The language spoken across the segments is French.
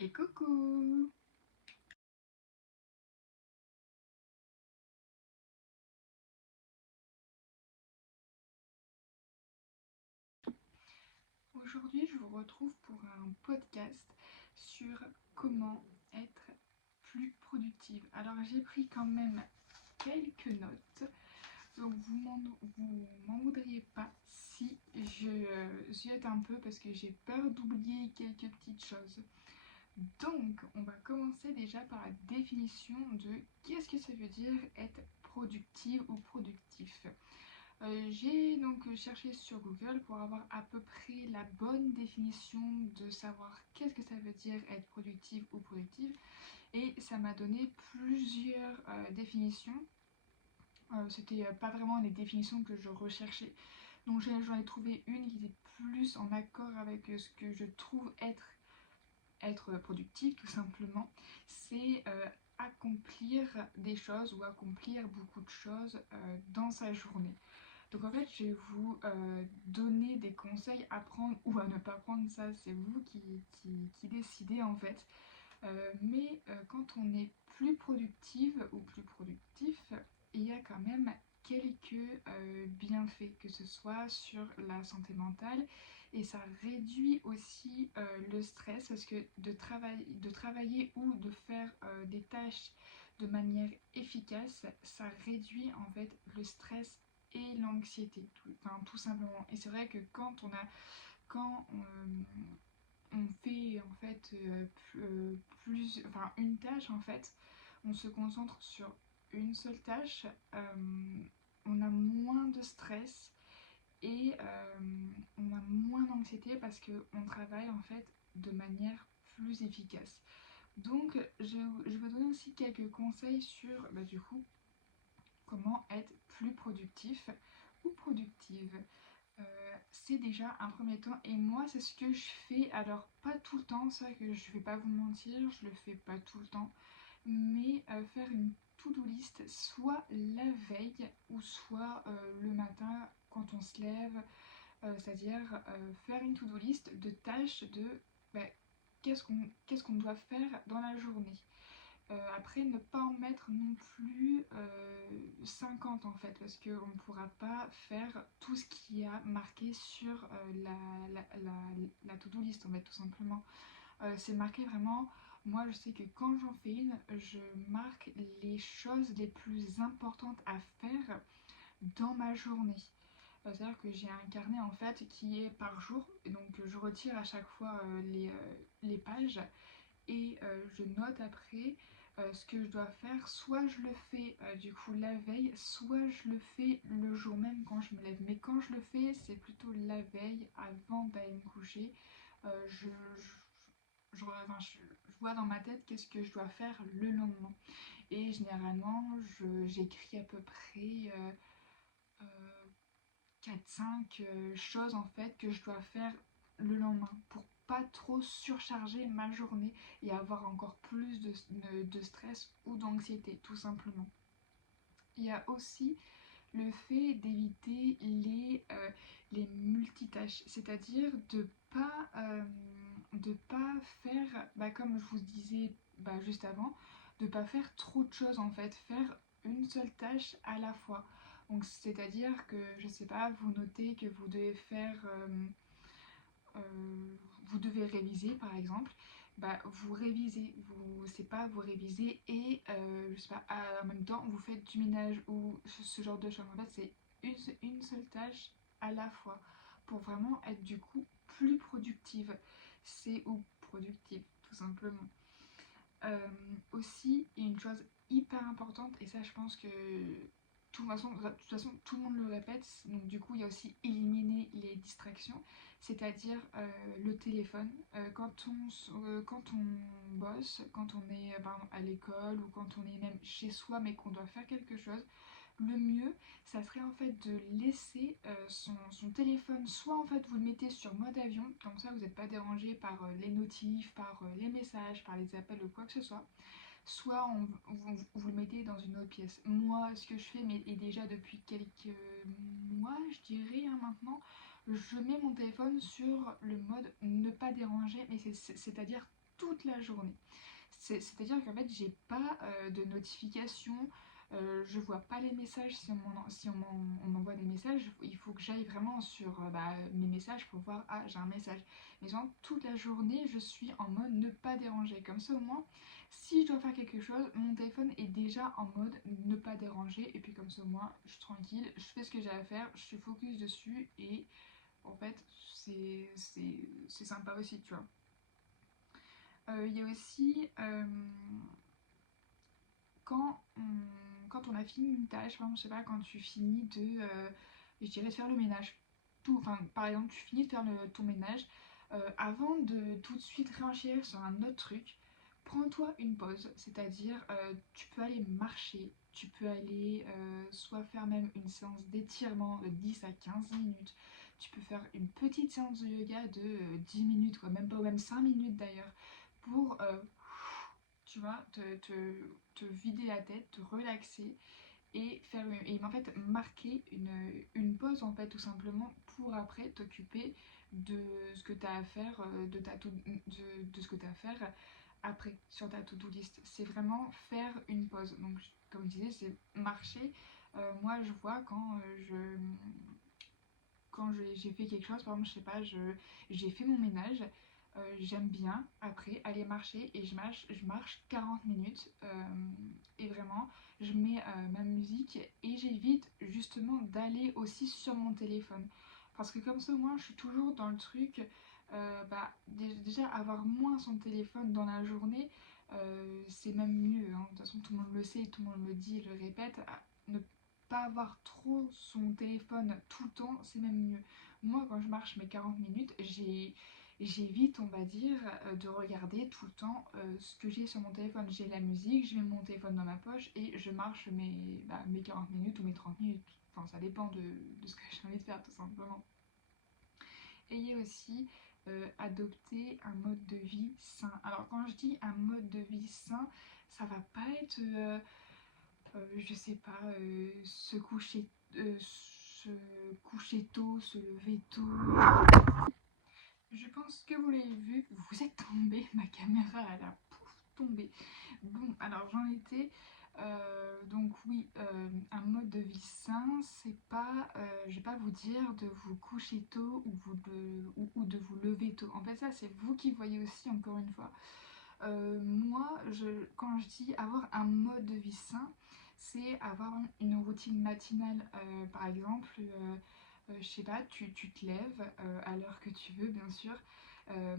Et coucou! Aujourd'hui, je vous retrouve pour un podcast sur comment être plus productive. Alors, j'ai pris quand même quelques notes, donc vous m'en voudriez pas si je ziote un peu parce que j'ai peur d'oublier quelques petites choses. Donc, on va commencer déjà par la définition de qu'est-ce que ça veut dire être productive ou productif. J'ai donc cherché sur Google pour avoir à peu près la bonne définition de savoir qu'est-ce que ça veut dire être productive ou productive et ça m'a donné plusieurs définitions. C'était pas vraiment les définitions que je recherchais, donc j'en ai trouvé une qui était plus en accord avec ce que je trouve être productif tout simplement. C'est accomplir des choses ou accomplir beaucoup de choses dans sa journée. Donc en fait, je vais vous donner des conseils à prendre ou à ne pas prendre, ça c'est vous qui décidez en fait. Mais quand on est plus productive ou plus productif, il y a quand même quelques bienfaits, que ce soit sur la santé mentale et ça réduit aussi le stress parce que de travailler ou de faire des tâches de manière efficace, ça réduit en fait le stress et l'anxiété, tout simplement. Et c'est vrai que quand on fait en fait une tâche en fait, on se concentre sur une seule tâche, on a moins de stress et on a moins d'anxiété parce qu'on travaille en fait de manière plus efficace. Donc je vais donner aussi quelques conseils sur du coup comment être plus productif ou productive. C'est déjà un premier temps et moi c'est ce que je fais, alors pas tout le temps, ça que je vais pas vous mentir, je le fais pas tout le temps, mais faire une to-do list soit la veille ou soit le matin quand on se lève, c'est-à-dire faire une to-do list de tâches de bah, qu'est-ce qu'on doit faire dans la journée. Après, ne pas en mettre non plus 50 en fait, parce qu'on ne pourra pas faire tout ce qui a marqué sur la to-do list en fait, tout simplement. C'est marqué vraiment, moi je sais que quand j'en fais une, je marque les choses les plus importantes à faire dans ma journée. C'est-à-dire que j'ai un carnet en fait qui est par jour, et donc je retire à chaque fois les pages et je note après ce que je dois faire. Soit je le fais du coup la veille, soit je le fais le jour même quand je me lève. Mais quand je le fais, c'est plutôt la veille avant d'aller me coucher. Je vois dans ma tête qu'est-ce que je dois faire le lendemain. Et généralement, j'écris à peu près euh, 4-5 choses en fait que je dois faire le lendemain pour pas trop surcharger ma journée et avoir encore plus de stress ou d'anxiété tout simplement. Il y a aussi le fait d'éviter les multitâches, c'est-à-dire de pas faire, comme je vous disais juste avant, de pas faire trop de choses en fait, faire une seule tâche à la fois. Donc c'est-à-dire que, je sais pas, vous notez que vous devez faire vous devez réviser par exemple, vous révisez, c'est pas vous révisez et je sais pas, en même temps vous faites du ménage ou ce genre de choses. En fait, c'est une seule tâche à la fois pour vraiment être du coup plus productive. C'est ou productive tout simplement. Aussi, il y a une chose hyper importante, et ça je pense que de toute façon tout le monde le répète, donc du coup il y a aussi éliminer les distractions, c'est-à-dire le téléphone. Quand on bosse, quand on est par exemple, à l'école ou quand on est même chez soi mais qu'on doit faire quelque chose, le mieux, ça serait en fait de laisser son téléphone, soit en fait vous le mettez sur mode avion, comme ça vous n'êtes pas dérangé par les notifs, par les messages, par les appels ou quoi que ce soit, soit vous le mettez dans une autre pièce. Moi, ce que je fais, mais et déjà depuis quelques mois, je dirais maintenant, je mets mon téléphone sur le mode ne pas déranger, mais c'est-à-dire toute la journée. C'est-à-dire qu'en fait, j'ai pas de notification, je vois pas les messages. Si on m'envoie des messages, il faut que j'aille vraiment sur mes messages pour voir, ah, j'ai un message. Mais genre, toute la journée, je suis en mode ne pas déranger. Comme ça, au moins, si je dois faire quelque chose, mon téléphone est déjà en mode ne pas déranger. Et puis, comme ça, au moins, je suis tranquille, je fais ce que j'ai à faire, je suis focus dessus. Et en fait, c'est sympa aussi, tu vois. Il y a aussi quand on a fini une tâche, par exemple, je sais pas, quand tu finis je dirais de faire le ménage, enfin, par exemple, tu finis de faire ton ménage, avant de tout de suite réenchérir sur un autre truc, prends-toi une pause, c'est-à-dire tu peux aller marcher, tu peux aller soit faire même une séance d'étirement de 10 à 15 minutes, tu peux faire une petite séance de yoga de 10 minutes, quoi, même pas, ou même 5 minutes d'ailleurs, pour tu vois, te vider la tête, te relaxer et et en fait marquer une pause en fait tout simplement pour après t'occuper de ce que tu as à faire, de ce que tu as à faire après sur ta to-do list. C'est vraiment faire une pause. Donc comme je disais, c'est marcher. Moi je vois quand j'ai fait quelque chose, par exemple, je sais pas, j'ai fait mon ménage, j'aime bien après aller marcher et je marche 40 minutes et vraiment je mets ma musique et j'évite justement d'aller aussi sur mon téléphone. Parce que comme ça au moins je suis toujours dans le truc, déjà avoir moins son téléphone dans la journée, c'est même mieux, hein. De toute façon tout le monde le sait, tout le monde le dit, le répète, ne pas avoir trop son téléphone tout le temps, c'est même mieux. Moi, quand je marche mes 40 minutes, j'évite, on va dire, de regarder tout le temps ce que j'ai sur mon téléphone. J'ai la musique, je mets mon téléphone dans ma poche et je marche mes 40 minutes ou mes 30 minutes. Enfin, ça dépend de ce que j'ai envie de faire, tout simplement. Ayez aussi adopté un mode de vie sain. Alors, quand je dis un mode de vie sain, ça va pas être je sais pas, se coucher tôt, se lever tôt. Je pense que vous l'avez vu, vous êtes tombé, ma caméra elle a pouf tombé. Bon, alors j'en étais. Donc oui, un mode de vie sain, c'est pas, je vais pas vous dire de vous coucher tôt ou de vous lever tôt. En fait, ça c'est vous qui voyez aussi, encore une fois. Moi, quand je dis avoir un mode de vie sain, c'est avoir une routine matinale. Par exemple, je sais pas, tu te lèves à l'heure que tu veux, bien sûr. Euh,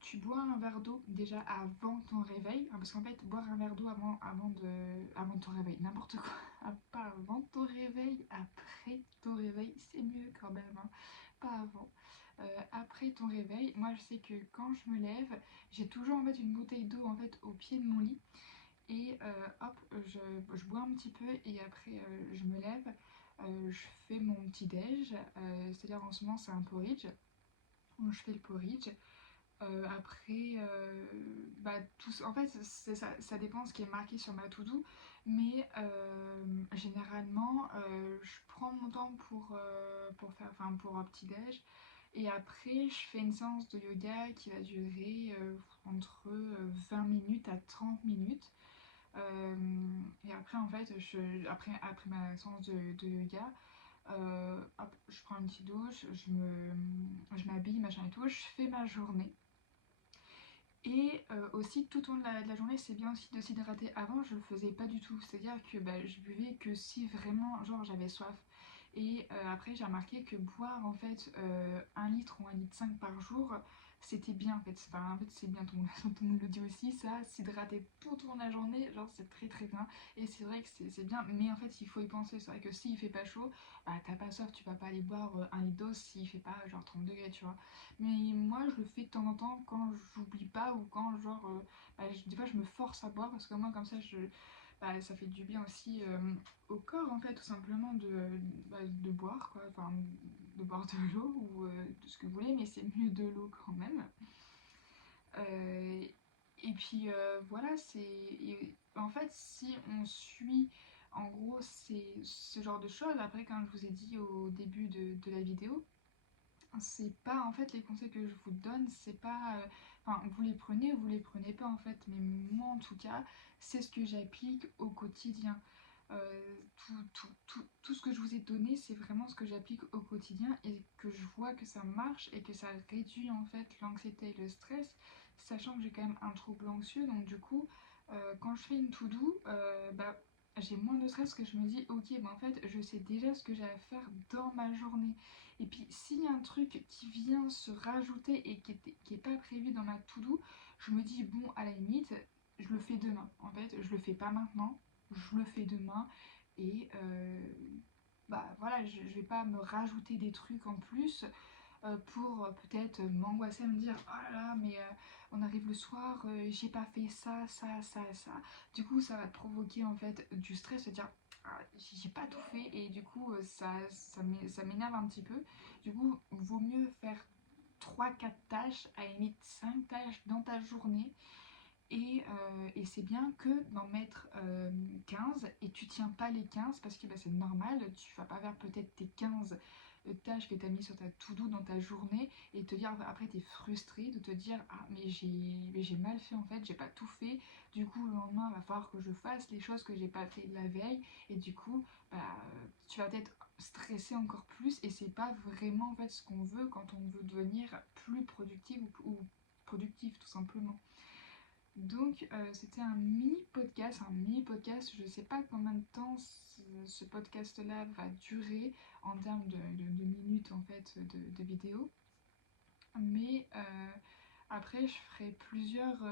Tu bois un verre d'eau déjà avant ton réveil, hein, parce qu'en fait, boire un verre d'eau avant ton réveil, n'importe quoi, pas avant ton réveil, après ton réveil, c'est mieux quand même, hein, pas avant. Après ton réveil, moi je sais que quand je me lève, j'ai toujours en fait une bouteille d'eau en fait au pied de mon lit et hop, je bois un petit peu et après je me lève, je fais mon petit déj, c'est-à-dire en ce moment c'est un porridge, donc je fais le porridge. Après, en fait ça dépend ce qui est marqué sur ma to-do, mais généralement je prends mon temps pour faire, enfin pour un petit déj. Et après, je fais une séance de yoga qui va durer entre 20 minutes à 30 minutes. Et après, en fait, après ma séance de yoga, hop, je prends une petite douche, je m'habille, machin et tout, je fais ma journée. Et aussi, tout au long de la journée, c'est bien aussi de s'hydrater. Avant, je le faisais pas du tout. C'est-à-dire que je buvais que si vraiment, genre, j'avais soif. Et après, j'ai remarqué que boire en fait 1 litre ou 1,5 litre par jour, c'était bien en fait. Enfin, en fait, c'est bien, tout le monde le dit aussi, ça, s'hydrater tout au long de la journée, genre, c'est très très bien. Et c'est vrai que c'est bien, mais en fait, il faut y penser. C'est vrai que s'il fait pas chaud, bah t'as pas soif, tu vas pas aller boire 1 litre d'eau s'il fait pas genre 30 degrés, tu vois. Mais moi, je le fais de temps en temps quand j'oublie pas ou quand, genre, des fois, je me force à boire parce que moi, comme ça, ça fait du bien aussi au corps, en fait, tout simplement de boire, quoi. Enfin, de boire de l'eau ou de ce que vous voulez, mais c'est mieux de l'eau quand même. Euh, et puis voilà, en fait, si on suit en gros ce genre de choses, après, comme je vous ai dit au début de la vidéo, c'est pas en fait les conseils que je vous donne, c'est pas. Enfin, vous les prenez ou vous les prenez pas en fait, mais moi en tout cas, c'est ce que j'applique au quotidien. Tout ce que je vous ai donné, c'est vraiment ce que j'applique au quotidien et que je vois que ça marche et que ça réduit en fait l'anxiété et le stress, sachant que j'ai quand même un trouble anxieux, donc du coup, quand je fais une to-do, bah, j'ai moins de stress que je me dis, ok, bah en fait, je sais déjà ce que j'ai à faire dans ma journée. Et puis, s'il y a un truc qui vient se rajouter et qui est pas prévu dans ma to-do, je me dis, bon, à la limite, je le fais demain. En fait, je le fais pas maintenant, je le fais demain. Et bah voilà, je vais pas me rajouter des trucs en plus pour peut-être m'angoisser à me dire oh là là mais on arrive le soir, j'ai pas fait ça, ça, ça, ça. Du coup ça va te provoquer en fait du stress, se dire ah, j'ai pas tout fait et du coup ça m'énerve un petit peu. Du coup vaut mieux faire trois quatre tâches, à la limite 5 tâches dans ta journée et c'est bien que d'en mettre 15 et tu tiens pas les 15 parce que bah, c'est normal, tu vas pas faire peut-être tes 15 tâches que tu as mis sur ta to-do dans ta journée et te dire après tu es frustré de te dire ah mais j'ai mal fait en fait, j'ai pas tout fait, du coup le lendemain il va falloir que je fasse les choses que j'ai pas fait la veille et du coup bah, tu vas peut-être stresser encore plus et c'est pas vraiment en fait ce qu'on veut quand on veut devenir plus productif ou productif tout simplement. Donc c'était un mini podcast, je ne sais pas combien de temps ce podcast-là va durer en termes de minutes en fait de vidéo, mais après je ferai plusieurs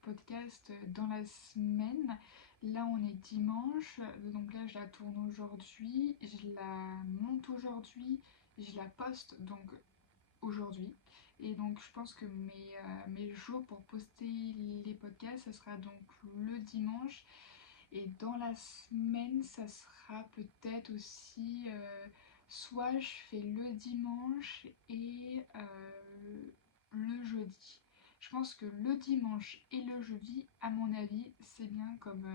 podcasts dans la semaine. Là on est dimanche, donc là je la tourne aujourd'hui, je la monte aujourd'hui, je la poste donc aujourd'hui. Et donc je pense que mes jours pour poster les podcasts, ça sera donc le dimanche. Et dans la semaine, ça sera peut-être aussi soit je fais le dimanche et le jeudi. Je pense que le dimanche et le jeudi, à mon avis, c'est bien comme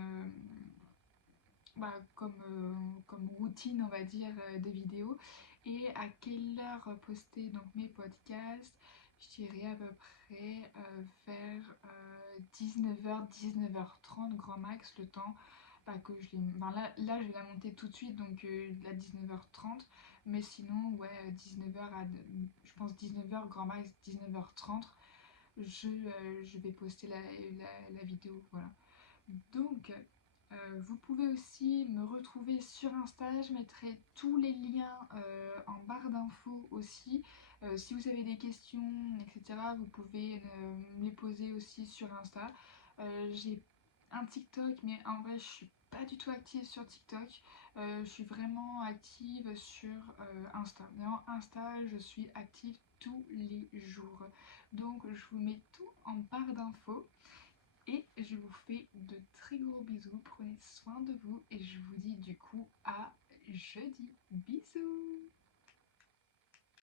routine, on va dire, des vidéos. Et à quelle heure poster donc mes podcasts? Je dirais à peu près vers 19h, 19h30 grand max, le temps que je les... Enfin, là, je vais la monter tout de suite, donc à 19h30. Mais sinon, ouais, 19h je pense 19h grand max, 19h30, je vais poster la vidéo, voilà. Donc, vous pouvez aussi me retrouver sur Insta, je mettrai tous les liens en barre d'infos aussi. Si vous avez des questions, etc., vous pouvez me les poser aussi sur Insta. J'ai un TikTok, mais en vrai, je suis pas du tout active sur TikTok. Je suis vraiment active sur Insta. Dans Insta, je suis active tous les jours. Donc, je vous mets tout en barre d'infos. Et je vous fais de très gros bisous, prenez soin de vous et je vous dis du coup à jeudi. Bisous!